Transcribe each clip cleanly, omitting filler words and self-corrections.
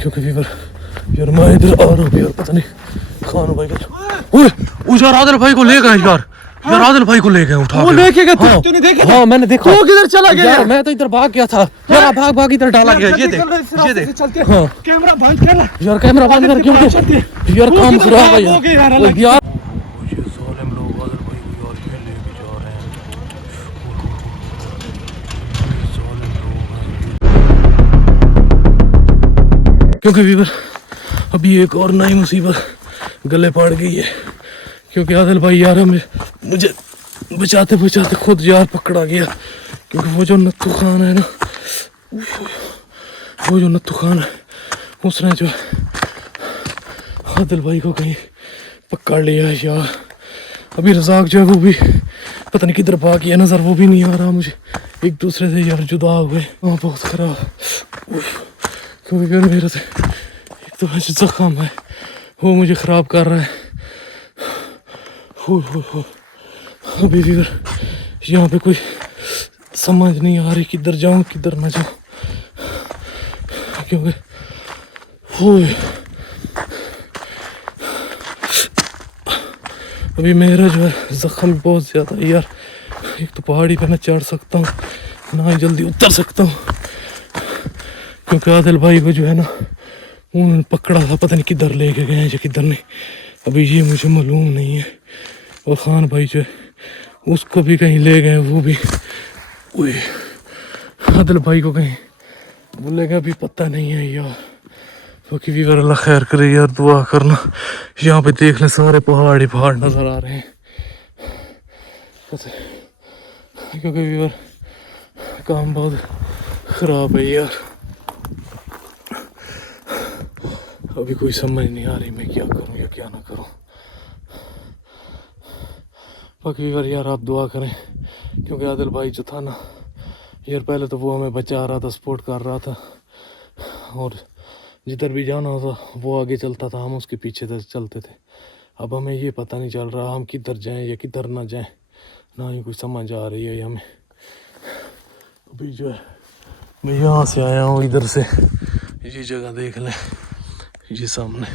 क्योंकि वीवर यार मैं इधर आ रहा हूँ यार, पता नहीं खान भाई का यार आदिल भाई को ले गए यार, यार आदिल भाई को ले गए उठा वो लेके गए। हाँ, तूने देखा? हाँ मैंने देखा। वो किधर चला गया? यार मैं तो इधर भाग गया था यार, भाग भाग इधर डाला गया। ये देख ये देख। चलते हाँ कैमरा बंद कर यार, कैमरा बंद कर क्योंकि यार काम खराब है यार। यार यार यार ये साले लोग आदिल भाई को यार ये लेके जा रहे हैं। क्योंकि वीवर अभी एक और नई मुसीबत गले पड़ गई है, क्योंकि आदिल भाई यार हमें मुझे बचाते बचाते खुद यार पकड़ा गया। क्योंकि वो जो नत्थू खान है ना, वो जो नत्थू खान है उसने जो आदिल भाई को कहीं पकड़ लिया है यार। अभी रज़ाक जो है वो भी पता नहीं किधर भाग गया, नज़र वो भी नहीं आ रहा मुझे। एक दूसरे से यार जुदा हुए, वहाँ बहुत ख़राब। क्योंकि यार मेरे से एक तो जख्म है वो मुझे ख़राब कर रहा है। हो अभी भी यहाँ पे कोई समझ नहीं आ रही किधर जाऊँ किधर ना जाऊँ, क्योंकि अभी मेरा जो है जख्म बहुत ज़्यादा है यार। एक तो पहाड़ी पे मैं चढ़ सकता हूँ ना ही जल्दी उतर सकता हूँ, क्योंकि आदिल भाई को जो है ना उन्होंने पकड़ा था, पता नहीं किधर लेके गए हैं या किधर नहीं, अभी ये मुझे मालूम नहीं है। और खान भाई जो है उसको भी कहीं ले गए, वो भी आदिल भाई को कहीं बोलेगा अभी पता नहीं है यार। बाकी भी अल्लाह खैर करे यार, दुआ करना। यहाँ पे देख लें सारे पहाड़ ही पहाड़ नज़र आ रहे हैं, क्योंकि वीवर काम बहुत ख़राब है यार। अभी कोई समझ नहीं आ रही मैं क्या करूँ या क्या ना करूँ। बाकी वीवर यार आप दुआ करें, क्योंकि आदिल भाई जो था ना यार, पहले तो वो हमें बचा रहा था, सपोर्ट कर रहा था, और जिधर भी जाना होता वो आगे चलता था, हम उसके पीछे चलते थे। अब हमें ये पता नहीं चल रहा हम किधर जाएं या किधर ना जाएं, ना ही कुछ समझ आ रही है हमें। अभी जो है मैं यहाँ से आया हूँ, इधर से ये जगह देख लें, ये सामने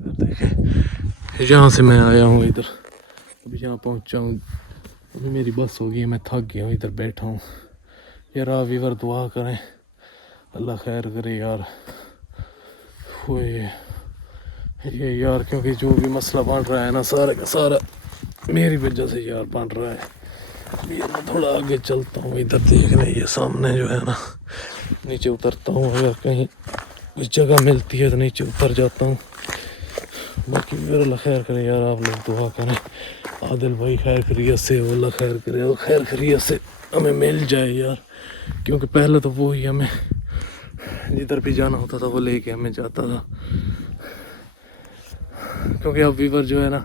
इधर देखें, यहाँ से मैं आया हूँ इधर। अभी यहाँ पहुँचा हूँ, अभी मेरी बस हो गई है, मैं थक गया हूँ, इधर बैठा हूँ यार। आप वीवर दुआ करें, अल्लाह खैर करे यार। ये यार क्योंकि जो भी मसला बन रहा है ना सारा का सारा मेरी वजह से यार बन रहा है। यार मैं थोड़ा आगे चलता हूँ, इधर देख ले ये सामने जो है ना, नीचे उतरता हूँ, अगर कहीं कुछ जगह मिलती है तो नीचे उतर जाता हूँ। बाकी मेरा अल्लाह खैर करे यार, आप लोग दुआ करें आदिल भाई खैर खैरियत से, अल्लाह खैर करे और खैर खैरियत से हमें मिल जाए यार। क्योंकि पहले तो वो ही हमें जिधर भी जाना होता था वो लेके हमें जाता था। क्योंकि अब वीवर जो है ना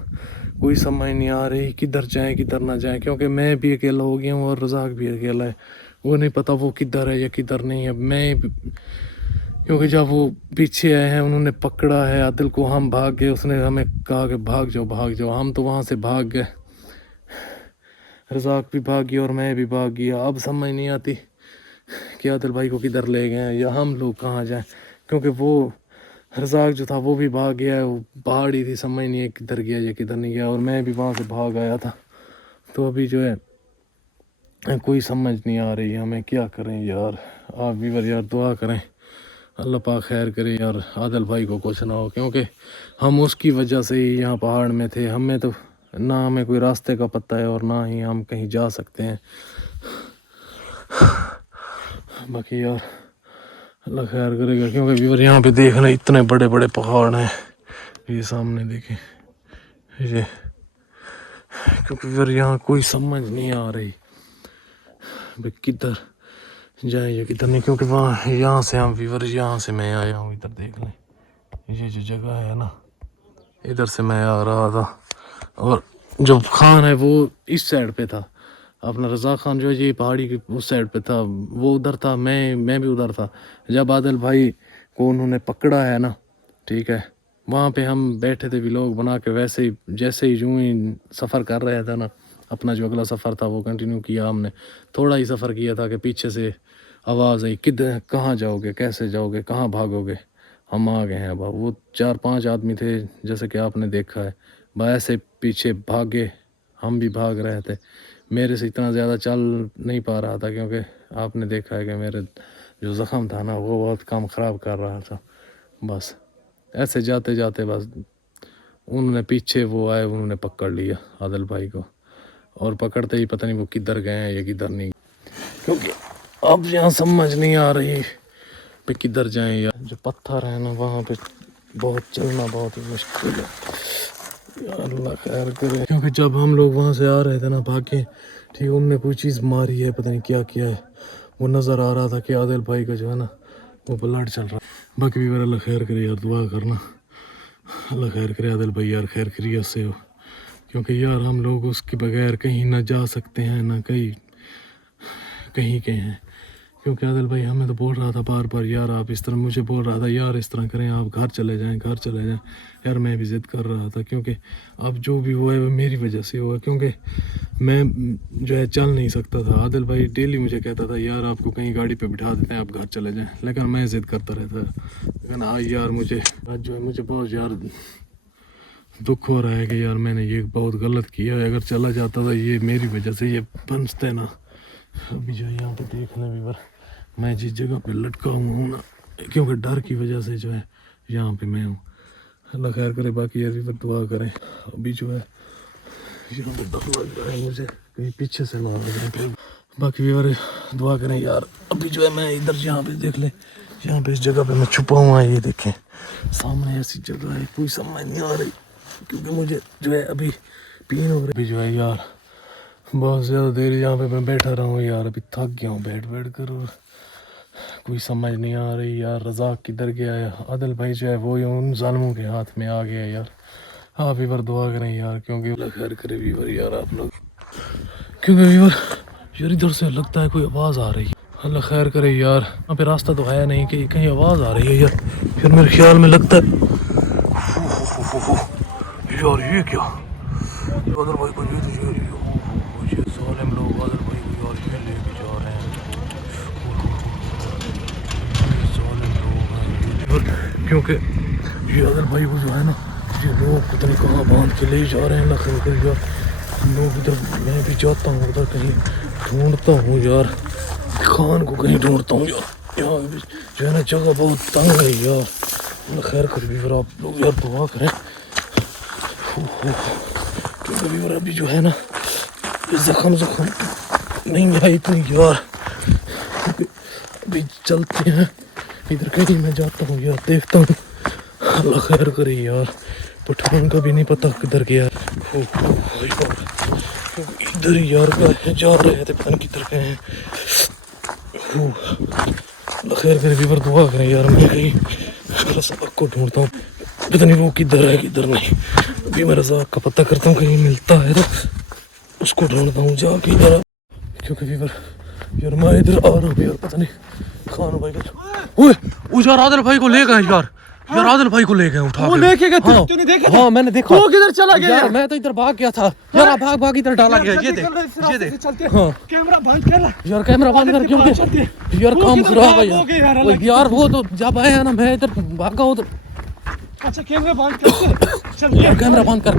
कोई समझ नहीं आ रही किधर जाएं किधर ना जाएं, क्योंकि मैं भी अकेला हो गया हूँ और रज़ाक भी अकेला है, वो नहीं पता वो किधर है या किधर नहीं है। मैं क्योंकि जब वो पीछे आए हैं उन्होंने पकड़ा है आदिल को, हम भाग गए, उसने हमें कहा कि भाग जाओ, हम तो वहाँ से भाग गए, रज़ाक भी भाग गया और मैं भी भाग गया। अब समझ नहीं आती कि आदिल भाई को किधर ले गए या हम लोग कहाँ जाएं, क्योंकि वो रज़ाक जो था वो भी भाग गया है, वो पहाड़ी थी, समझ नहीं है किधर गया या किधर नहीं गया, और मैं भी वहाँ से भाग आया था। तो अभी जो है कोई समझ नहीं आ रही हमें क्या करें यार। आप वीवर यार दुआ करें, अल्लाह पाक खैर करे यार, आदिल भाई को कुछ ना हो, क्योंकि हम उसकी वजह से ही यहाँ पहाड़ में थे। हमें तो ना हमें कोई रास्ते का पता है और ना ही हम कहीं जा सकते हैं। बाकी यार अल्लाह खैर करेगा, क्योंकि व्यूअर यहाँ पे देखना इतने बड़े बड़े पहाड़ हैं, ये सामने देखें ये, क्योंकि व्यूअर यहाँ कोई समझ नहीं आ रही भाई किधर जाए या किधर नहीं। क्योंकि वहाँ यहाँ से हम व्यूअर यहाँ से मैं आया हूँ, इधर देख लें ये जो जगह है ना, इधर से मैं आ रहा था, और जो खान है वो इस साइड पे था, अपना रज़ा खान जो है ये पहाड़ी की उस साइड पे था, वो उधर था, मैं भी उधर था। जब आदिल भाई को उन्होंने पकड़ा है ना, ठीक है, वहाँ पे हम बैठे थे व्लॉग बना के, वैसे ही जैसे ही यूँ ही सफ़र कर रहे थे ना, अपना जो अगला सफ़र था वो कंटिन्यू किया हमने। थोड़ा ही सफ़र किया था कि पीछे से आवाज़ आई, किधर, कहाँ जाओगे, कैसे जाओगे, कहाँ भागोगे, हम आ गए हैं। अब वो 4-5 आदमी थे जैसे कि आपने देखा है, ऐसे पीछे भागे, हम भी भाग रहे थे। मेरे से इतना ज़्यादा चल नहीं पा रहा था क्योंकि आपने देखा है कि मेरे जो ज़ख़म था ना वो बहुत काम ख़राब कर रहा था। बस ऐसे जाते जाते बस उन्होंने पीछे वो आए, उन्होंने पकड़ लिया आदिल भाई को, और पकड़ते ही पता नहीं वो किधर गए हैं या किधर नहीं, क्योंकि अब यहाँ समझ नहीं आ रही पे किधर जाएं यार। जो पत्थर है ना वहाँ पे बहुत चलना बहुत ही मुश्किल है यार, अल्लाह खैर करे। क्योंकि जब हम लोग वहाँ से आ रहे थे ना भागे, ठीक, उनने कोई चीज़ मारी है, पता नहीं क्या किया है, वो नज़र आ रहा था कि आदिल भाई का जो है ना वो ब्लड चल रहा। बाकी भी अल्लाह खैर करे यार, दुआ करना अल्लाह खैर करे आदिल भाई यार खैर खैरियत से हो, क्योंकि यार हम लोग उसके बगैर कहीं ना जा सकते हैं ना कहीं के हैं। क्योंकि आदिल भाई हमें तो बोल रहा था बार बार यार आप इस तरह, मुझे बोल रहा था यार इस तरह करें, आप घर चले जाएं, घर चले जाएं। यार मैं भी ज़िद कर रहा था, क्योंकि अब जो भी हुआ है वो मेरी वजह से हुआ, क्योंकि मैं जो है चल नहीं सकता था। आदिल भाई डेली मुझे कहता था यार आपको कहीं गाड़ी पे बिठा देते हैं, आप घर चले जाएं, लेकिन मैं ज़िद करता रहता। लेकिन आज यार आज जो है मुझे बहुत यार दुख हो रहा है कि यार मैंने ये बहुत गलत किया है। अगर चला जाता था ये मेरी वजह से ये बंसते ना। अभी जो है यहाँ पे देखने भी पर मैं जिस जगह पे लटका हूँ ना, क्योंकि डर की वजह से जो है यहाँ पे मैं हूँ। अल्लाह खैर करे, बाकी यार भी दुआ करें। अभी जो है यहाँ पे डर लग रहा है मुझे कहीं पीछे से मार रहे हैं, फिर बाकी भी यार दुआ करें यार। अभी जो है मैं इधर यहाँ पे देख ले, यहाँ पे इस जगह पे मैं छुपा हुआ, ये देखें सामने ऐसी जगह है, कोई समझ नहीं आ रही, क्योंकि मुझे जो है अभी पीन हो रही। अभी जो है यार बहुत ज़्यादा देर यहाँ पे मैं बैठा रहा हूँ यार, अभी थक गया हूँ बैठ कर, और कोई समझ नहीं आ रही यार। रज़ाक किधर गया है, आदिल भाई जो है वो उन जालिमों के हाथ में आ गया यार। आप वीवर दुआ करें यार, क्योंकि अल्लाह खैर करे वीवर यार आप लोग, क्योंकि वीवर यार इधर से लगता है कोई आवाज़ आ रही है। अल्लाह खैर करे यार, यहाँ पे रास्ता तो है नहीं कि कहीं आवाज़ आ रही है यार। फिर मेरे ख्याल में लगता है यार ये क्या, आदिल भाई को ये साले लोग आदिल भाई को यार ये लेके जा रहे हैं, क्योंकि ये आदिल भाई को जो है ना ये लोग पता नहीं कहाँ बांध के ले जा रहे हैं। लखन कर यार लोग इधर, मैं भी जाता हूँ उधर कहीं ढूंढता हूँ यार, खान को कहीं ढूंढता हूँ यार। यहाँ जो है ना जगह बहुत तंग है यार। खैर कर भी फिर आप लोग यार दुआ करें, क्योंकि भी अभी जो है ना जख्म नहीं है इतनी यार। अभी चलते हैं इधर कहीं, मैं जाता हूँ यार, देखता हूँ। अल्लाह खैर करे यार, पठान का भी नहीं पता किधर गया। इधर ही यार जा रहे थे, पता नहीं किधर गए हैं। अल्लाह खैर करे, भी दुआ करें यार। मैं कहीं रज़ाक को ढूंढता हूँ, पता नहीं वो किधर है किधर नहीं। अभी मैं रज़ाक का पता करता हूँ, कहीं मिलता है तो उसको ढूंढता हूँ जाके यार। क्योंकि यार मैं इधर आ रहा हूँ यार, पता नहीं खान भाई का यार आदिल भाई को ले गए यार। यार आदिल भाई को ले गए उठा, वो लेके गए। हाँ, तूने देखा? हाँ मैंने देखा। वो किधर चला गया यार? मैं तो इधर भाग गया था यार, भाग इधर डाला गया। ये देख हाँ कैमरा बंद कर यार, कैमरा बंद कर, क्योंकि यार काम खराब है यार। वो तो जब आए हैं ना मैं इधर भागा हूँ तो। अच्छा कैमरा बंद कर, चल कैमरा बंद कर।